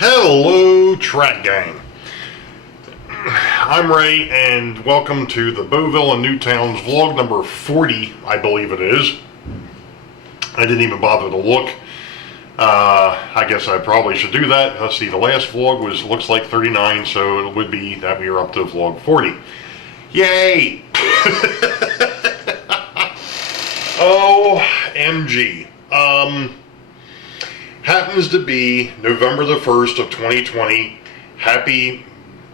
Hello, track gang. I'm Ray, and welcome to the Boeville and Newtown's vlog number 40, I believe it is. I didn't even bother to look. I guess I probably should do that. Let's see, the last vlog looks like 39, so it would be that we are up to vlog 40. Yay! OMG. Happens to be November the 1st of 2020. Happy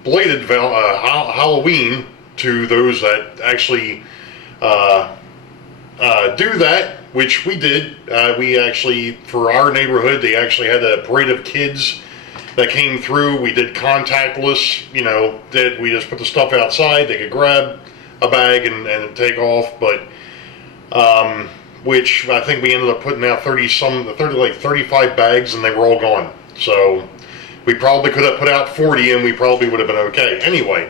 belated Halloween to those that actually do that, which we did. We actually, for our neighborhood, they actually had a parade of kids that came through. We did contactless, we just put the stuff outside. They could grab a bag and take off, but which I think we ended up putting out 35 bags, and they were all gone. So we probably could have put out 40 and we probably would have been okay. Anyway,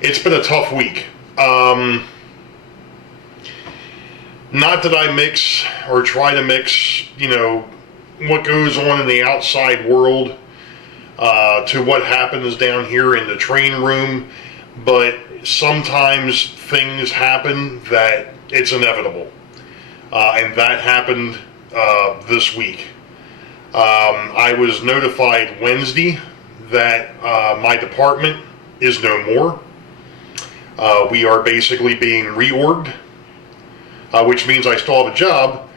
it's been a tough week. Not that I mix or try to mix, what goes on in the outside world to what happens down here in the train room, but sometimes things happen that it's inevitable. And that happened this week. I was notified Wednesday that my department is no more. We are basically being reorged, which means I still have a job,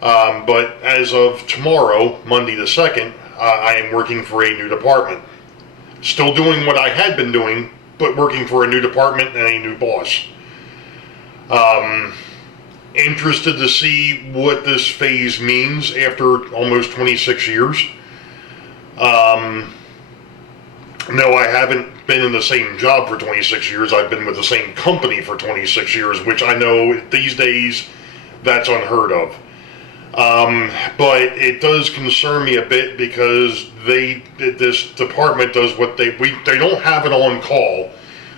but as of tomorrow, Monday the 2nd, I am working for a new department. Still doing what I had been doing, but working for a new department and a new boss. Interested to see what this phase means after almost 26 years. No, I haven't been in the same job for 26 years. I've been with the same company for 26 years, which I know these days that's unheard of. But it does concern me a bit because this department does what they don't have an on-call,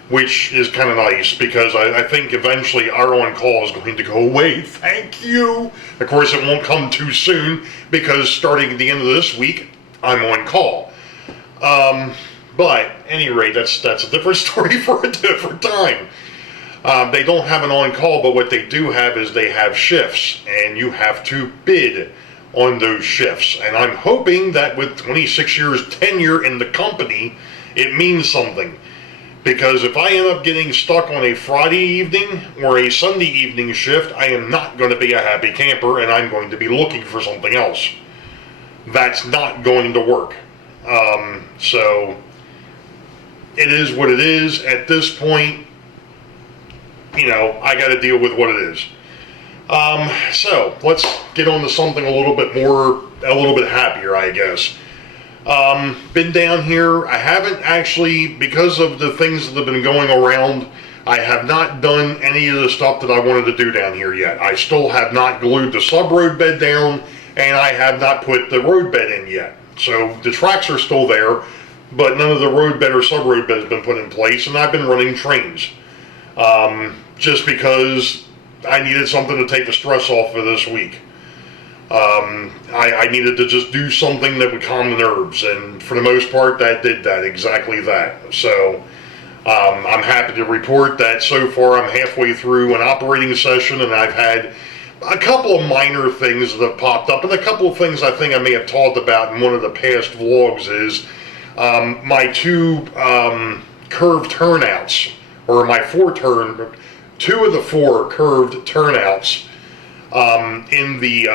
which is kind of nice because I think eventually our on-call is going to go away. Thank you. Of course, it won't come too soon because starting at the end of this week, I'm on call. But at any rate, that's a different story for a different time. They don't have an on-call, but what they do have is they have shifts, and you have to bid on those shifts. And I'm hoping that with 26 years tenure in the company, it means something. Because if I end up getting stuck on a Friday evening or a Sunday evening shift, I am not going to be a happy camper, and I'm going to be looking for something else. That's not going to work. So it is what it is. At this point, I got to deal with what it is. So let's get on to something a little bit happier, I guess. Been down here. I haven't actually, because of the things that have been going around, I have not done any of the stuff that I wanted to do down here yet. I still have not glued the sub-road bed down, and I have not put the road bed in yet. So the tracks are still there, but none of the road bed or sub-road bed has been put in place, and I've been running trains. Just because I needed something to take the stress off for this week. I needed to just do something that would calm the nerves, and for the most part that did exactly that. So I'm happy to report that so far I'm halfway through an operating session, and I've had a couple of minor things that have popped up, and a couple of things I think I may have talked about in one of the past vlogs is my two curved turnouts, or my two of the four curved turnouts in the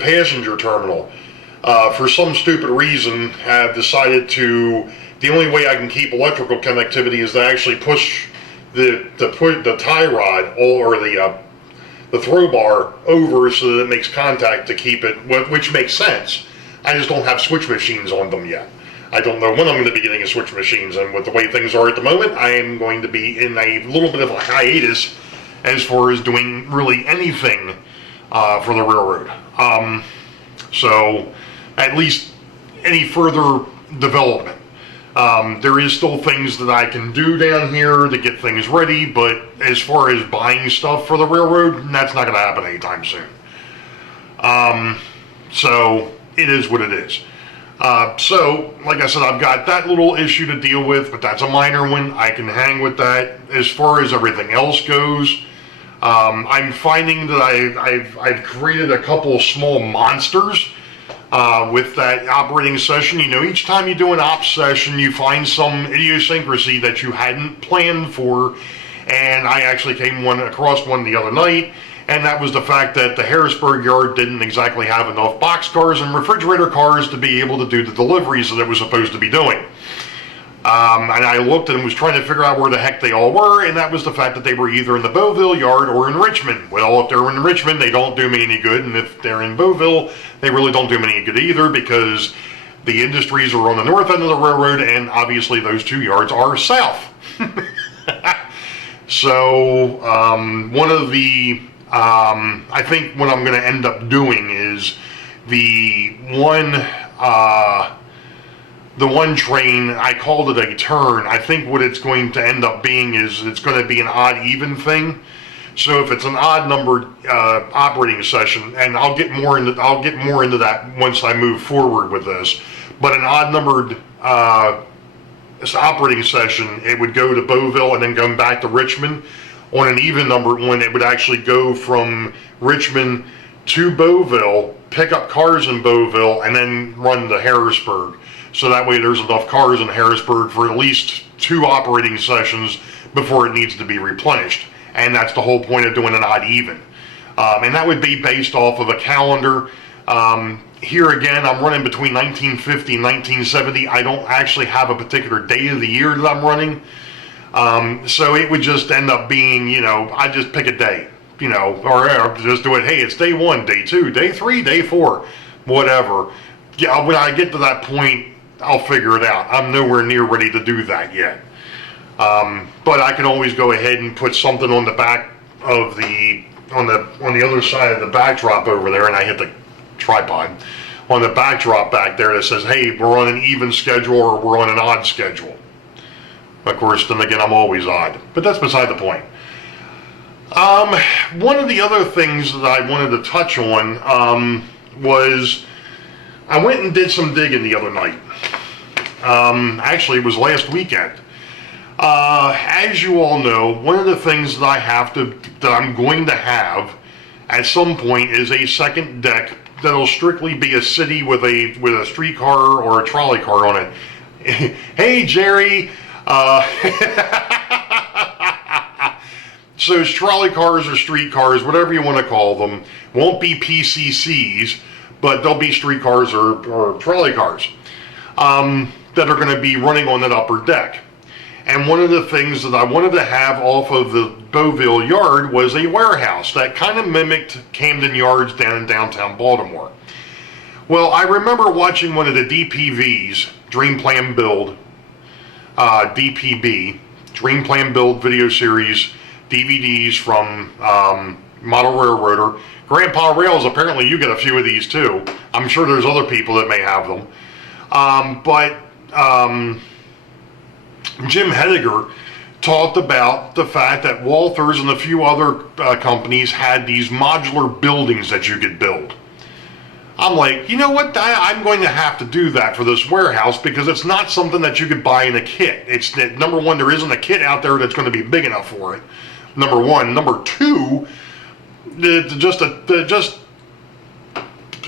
passenger terminal, for some stupid reason, have decided the only way I can keep electrical connectivity is to actually push the tie rod or the throw bar over so that it makes contact to keep it, which makes sense. I just don't have switch machines on them yet. I don't know when I'm going to be getting a switch machines, and with the way things are at the moment, I am going to be in a little bit of a hiatus as far as doing really anything for the railroad. So at least any further development. There is still things that I can do down here to get things ready, but as far as buying stuff for the railroad, that's not going to happen anytime soon. So it is what it is. So, like I said, I've got that little issue to deal with, but that's a minor one. I can hang with that. As far as everything else goes, I'm finding that I've created a couple of small monsters with that operating session. You know, each time you do an ops session, you find some idiosyncrasy that you hadn't planned for, and I actually came across one the other night, and that was the fact that the Harrisburg yard didn't exactly have enough boxcars and refrigerator cars to be able to do the deliveries that it was supposed to be doing. And I looked and was trying to figure out where the heck they all were, and that was the fact that they were either in the Boeville yard or in Richmond. Well, if they're in Richmond, they don't do me any good, and if they're in Boeville, they really don't do me any good either, because the industries are on the north end of the railroad, and obviously those two yards are south. So, one of the, I think what I'm going to end up doing is the one train, I called it a turn. I think what it's going to end up being is it's going to be an odd even thing. So if it's an odd numbered operating session, and I'll get more into that once I move forward with this. But an odd numbered operating session, it would go to Boeville and then come back to Richmond. On an even numbered one, it would actually go from Richmond to Boeville, pick up cars in Boeville, and then run to Harrisburg. So that way there's enough cars in Harrisburg for at least 2 operating sessions before it needs to be replenished. And that's the whole point of doing an odd even. And that would be based off of a calendar. Here again, I'm running between 1950 and 1970. I don't actually have a particular day of the year that I'm running. So it would just end up being, you know, I just pick a day, you know, or just do it. Hey, it's day 1, day 2, day 3, day 4, whatever. Yeah, when I get to that point, I'll figure it out. I'm nowhere near ready to do that yet. But I can always go ahead and put something on the back of on the other side of the backdrop over there, and I hit the tripod on the backdrop back there that says, hey, we're on an even schedule or we're on an odd schedule. Of course, then again, I'm always odd, but that's beside the point. One of the other things that I wanted to touch on was I went and did some digging the other night. Actually, it was last weekend. As you all know, one of the things that I'm going to have at some point is a second deck that'll strictly be a city with a streetcar or a trolley car on it. Hey, Jerry. So trolley cars or street cars, whatever you want to call them, won't be PCCs, but they'll be street cars or trolley cars that are going to be running on that upper deck. And one of the things that I wanted to have off of the Boeville yard was a warehouse that kind of mimicked Camden Yards down in downtown Baltimore. Well, I remember watching one of the DPVs, Dream Plan Build, DPB, Dream Plan Build video series DVDs from Model Railroader. Grandpa Rails, apparently you get a few of these too. I'm sure there's other people that may have them. But Jim Hediger talked about the fact that Walthers and a few other companies had these modular buildings that you could build. I'm like, you know what, I'm going to have to do that for this warehouse because it's not something that you could buy in a kit. It's that, number one, there isn't a kit out there that's going to be big enough for it. Number one. Number two,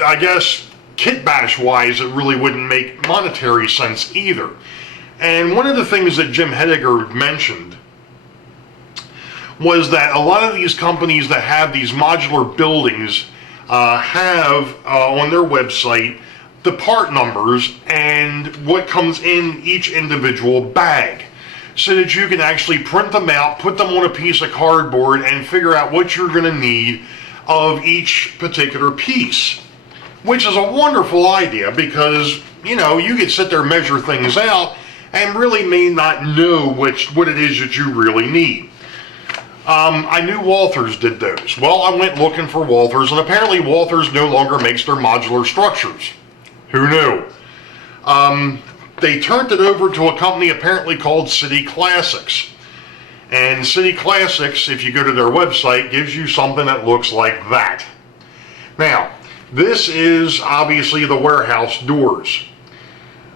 I guess, kit bash wise, it really wouldn't make monetary sense either. And one of the things that Jim Hediger mentioned was that a lot of these companies that have these modular buildings have on their website the part numbers and what comes in each individual bag, so that you can actually print them out, put them on a piece of cardboard, and figure out what you're going to need of each particular piece. Which is a wonderful idea because, you know, you could sit there and measure things out and really may not know what it is that you really need. I knew Walthers did those. Well, I went looking for Walthers, and apparently Walthers no longer makes their modular structures. Who knew? they turned it over to a company apparently called City Classics. And City Classics, if you go to their website, gives you something that looks like that. Now, this is obviously the warehouse doors.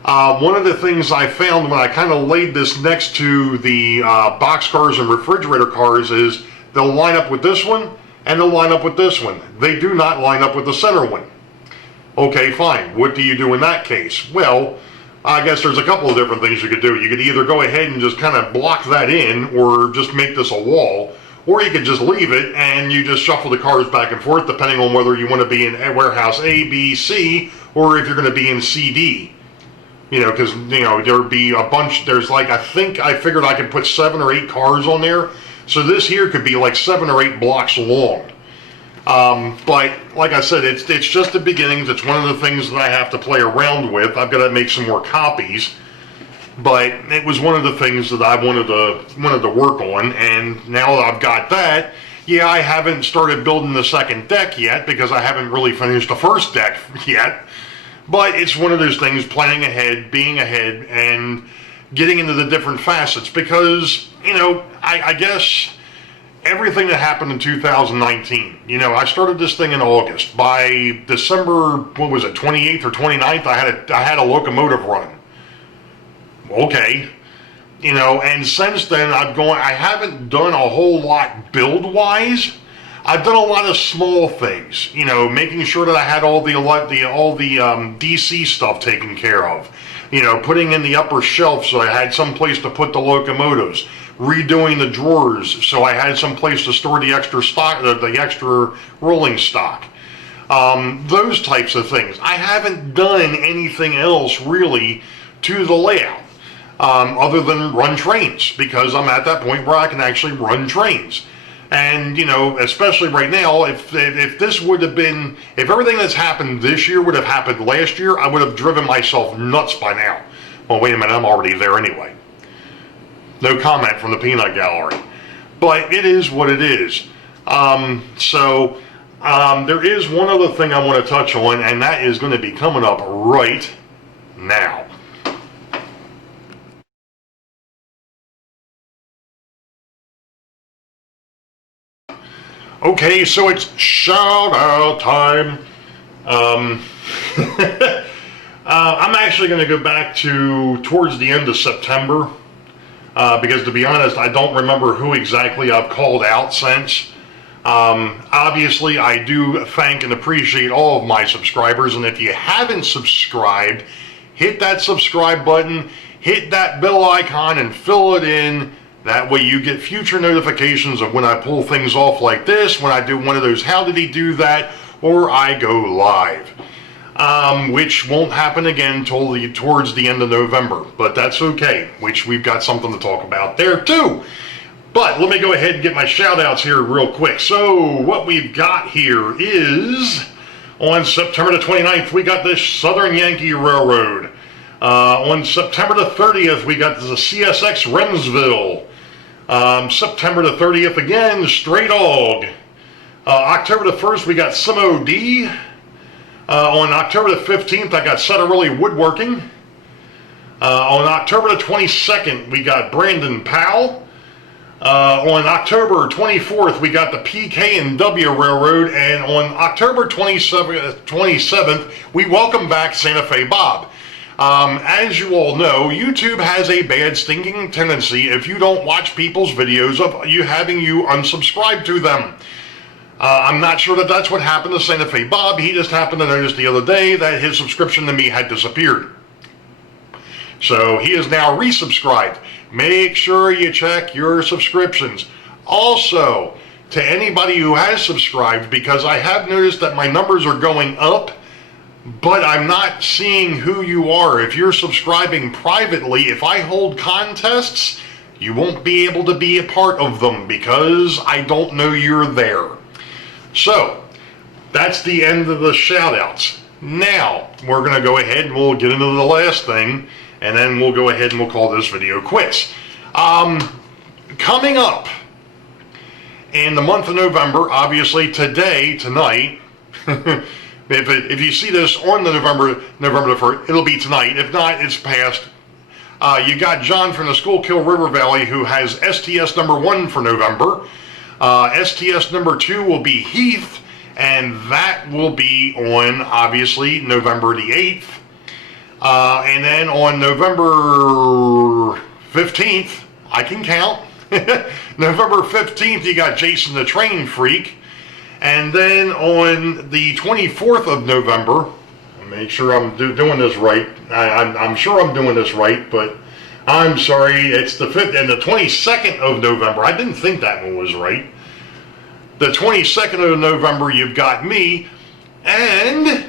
One of the things I found when I kind of laid this next to the box cars and refrigerator cars is they'll line up with this one and they'll line up with this one. They do not line up with the center one. Okay, fine. What do you do in that case? Well, I guess there's a couple of different things you could do. You could either go ahead and just kind of block that in or just make this a wall, or you could just leave it and you just shuffle the cars back and forth depending on whether you want to be in warehouse A, B, C, or if you're going to be in C, D. You know, because, you know, there'd be a bunch, there's like, I figured I could put 7 or 8 cars on there. So this here could be like 7 or 8 blocks long. But like I said, it's just the beginnings. It's one of the things that I have to play around with. I've got to make some more copies, but it was one of the things that I wanted to work on. And now that I've got that, yeah, I haven't started building the second deck yet because I haven't really finished the first deck yet. But it's one of those things, planning ahead, being ahead, and getting into the different facets. Because, you know, I guess everything that happened in 2019, you know, I started this thing in August. By December, what was it, 28th or 29th, I had a locomotive running. Okay. You know, and since then I haven't done a whole lot build-wise. I've done a lot of small things, you know, making sure that I had all the DC stuff taken care of. You know, putting in the upper shelf so I had some place to put the locomotives. Redoing the drawers so I had some place to store the extra stock, the extra rolling stock. Those types of things. I haven't done anything else really to the layout other than run trains, because I'm at that point where I can actually run trains. And, you know, especially right now, if this would have been, if everything that's happened this year would have happened last year, I would have driven myself nuts by now. Well, wait a minute, I'm already there anyway. No comment from the peanut gallery. But it is what it is. There is one other thing I want to touch on, and that is going to be coming up right now. Okay, so it's shout out time. I'm actually going to go back to towards the end of September because, to be honest, I don't remember who exactly I've called out since. Obviously, I do thank and appreciate all of my subscribers, and if you haven't subscribed, hit that subscribe button, hit that bell icon, and fill it in. That way you get future notifications of when I pull things off like this, when I do one of those how did he do that, or I go live. Which won't happen again towards the end of November, but that's okay, which we've got something to talk about there too. But let me go ahead and get my shout outs here real quick. So what we've got here is, on September the 29th, we got the Southern Yankee Railroad. On September the 30th, we got the CSX Remsville. September the 30th again, Stray Dog. October the 1st, we got Simo D. On October the 15th, I got Setterelli Woodworking. On October the 22nd, we got Brandon Powell. On October 24th, we got the PK&W Railroad. And on October 27th, we welcome back Santa Fe Bob. As you all know, YouTube has a bad stinking tendency, if you don't watch people's videos, of having you unsubscribe to them. I'm not sure that that's what happened to Santa Fe Bob. He just happened to notice the other day that his subscription to me had disappeared. So he is now resubscribed. Make sure you check your subscriptions. Also, to anybody who has subscribed, because I have noticed that my numbers are going up, but I'm not seeing who you are. If you're subscribing privately, if I hold contests, you won't be able to be a part of them because I don't know you're there. So, that's the end of the shout-outs. Now, we're going to go ahead and we'll get into the last thing, and then we'll go ahead and we'll call this video quits. Coming up in the month of November, obviously tonight, If you see this on the November the 1st, it'll be tonight. If not, it's past You got John from the Schuylkill River Valley, who has STS number 1 for November. STS number 2 will be Heath, and that will be on, obviously, November the 8th. And then on November 15th, I can count. November 15th, you got Jason the Train Freak. And then on the 24th of November, make sure I'm doing this right. I'm sure I'm doing this right, but I'm sorry. It's the 5th and the 22nd of November. I didn't think that one was right. The 22nd of November, you've got me, and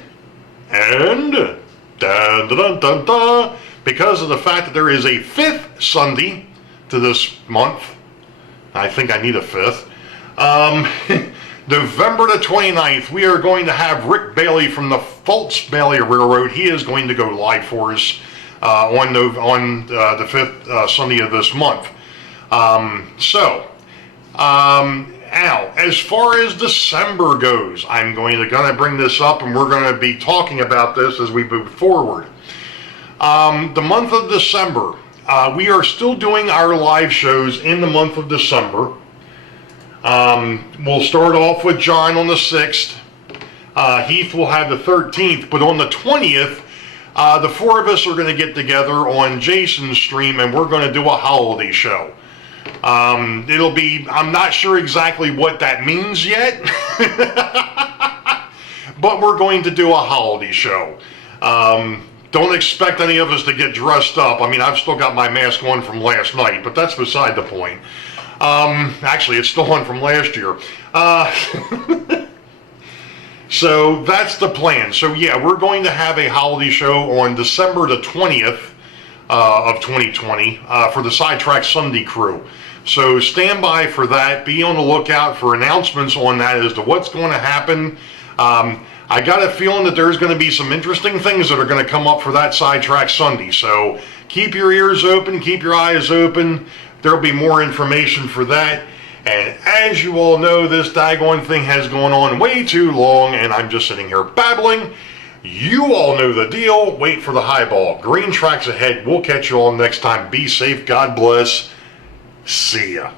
dun, dun, dun, dun, dun, because of the fact that there is a 5th Sunday to this month. I think I need a 5th. November the 29th, we are going to have Rick Bailey from the Fultz Bailey Railroad. He is going to go live for us on the 5th Sunday of this month. Now, as far as December goes, I'm going to bring this up, and we're going to be talking about this as we move forward. The month of December, we are still doing our live shows in the month of December. We'll start off with John on the 6th. Heath will have the 13th, but on the 20th, the 4 of us are going to get together on Jason's stream, and we're going to do a holiday show. It'll be, I'm not sure exactly what that means yet, but we're going to do a holiday show. Don't expect any of us to get dressed up. I mean, I've still got my mask on from last night, but that's beside the point. Actually, it's still on from last year. So that's the plan. So yeah, we're going to have a holiday show on December the 20th of 2020 for the Sidetrack Sunday crew. So stand by for that. Be on the lookout for announcements on that as to what's going to happen. I got a feeling that there's going to be some interesting things that are going to come up for that Sidetrack Sunday. So keep your ears open, keep your eyes open. There'll be more information for that. And as you all know, this daggone thing has gone on way too long, and I'm just sitting here babbling. You all know the deal. Wait for the highball. Green tracks ahead. We'll catch you all next time. Be safe. God bless. See ya.